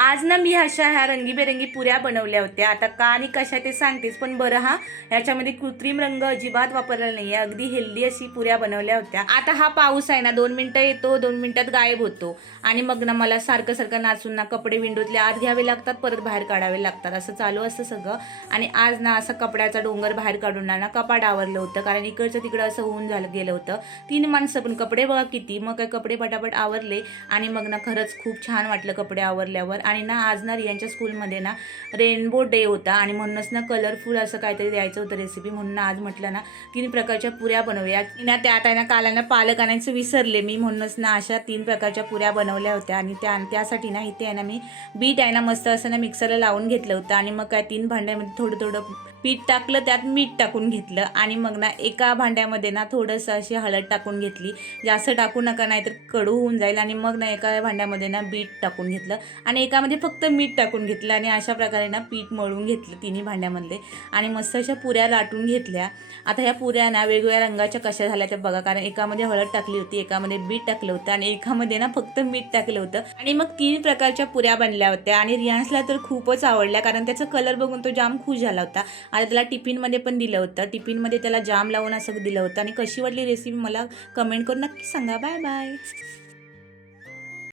आज ना मी ह्या रंगीबेरंगी पुऱ्या बनवल्या होत्या। आता का आणि कशा ते सांगतेच, पण बरं हा ह्याच्यामध्ये कृत्रिम रंग अजिबात वापरलेला नाहीये, अगदी हेल्दी अशी पुऱ्या बनवल्या होत्या। आता हा पाऊस आहे ना 2 मिनिटं येतो 2 मिनिटात गायब होतो आणि मग ना मला सारखं सारखं नाचून ना कपडे विंडोतले आत घ्यावे लागतात, परत बाहेर काढावे लागतात, असं चालू असतं सगळं। आणि आज ना असं कपड्याचा डोंगर बाहेर काढून ना कपाट आवरलं होतं, कारण इकडचं तिकडं असं होऊन गेलं होतं। 3 माणसं पण कपडे बघा किती, मग काय कपडे पटापट आवरले आणि मग ना खरंच खूप छान वाटलं कपडे आवरल्यावर। आणि ना आज ना रियांच्या स्कूलमध्ये ना रेनबो डे होता आणि म्हणूनच ना कलरफुल असं काहीतरी द्यायचं होतं रेसिपी, म्हणून आज म्हटलं ना 3 प्रकारच्या पुऱ्या बनवूया ना। त्यात आहे ना काल ना पालक आणायचं विसरले मी, म्हणूनच ना अशा 3 प्रकारच्या पुऱ्या बनवल्या होत्या। आणि त्यासाठी ना इथे आहे ना मी बीट आहे ना मस्त असं ना मिक्सरला लावून घेतलं होतं आणि मग काय 3 भांड्यामध्ये थोडं थोडं पीठ टाकलं, त्यात मीठ टाकून घेतलं आणि मग ना एका भांड्यामध्ये ना थोडंसं अशी हळद टाकून घेतली, जास्त टाकू नका नाहीतर कडू होऊन जाईल। आणि मग ना एका भांड्यामध्ये ना बीट टाकून घेतलं आणि एकामध्ये फक्त मीठ टाकून घेतलं आणि अशा प्रकारे ना पीठ मळून घेतलं तिन्ही भांड्यामधले आणि मस्त अशा पुऱ्या लाटून घेतल्या। आता ह्या पुऱ्या ना वेगवेगळ्या रंगाच्या कशा झाल्या ते बघा, कारण एकामध्ये हळद टाकली होती, एकामध्ये बीट टाकलं होतं आणि एकामध्ये ना फक्त मीठ टाकलं होतं आणि मग 3 प्रकारच्या पुऱ्या बनल्या होत्या। आणि रियांसला तर खूपच आवडल्या, कारण त्याचा कलर बघून तो जाम खुश झाला होता आणि त्याला टिफिनमध्ये पण दिलं होतं, टिफिनमध्ये त्याला जाम लावून असं दिलं होतं। आणि कशी वाटली रेसिपी मला कमेंट करून नक्की सांगा। Bye bye.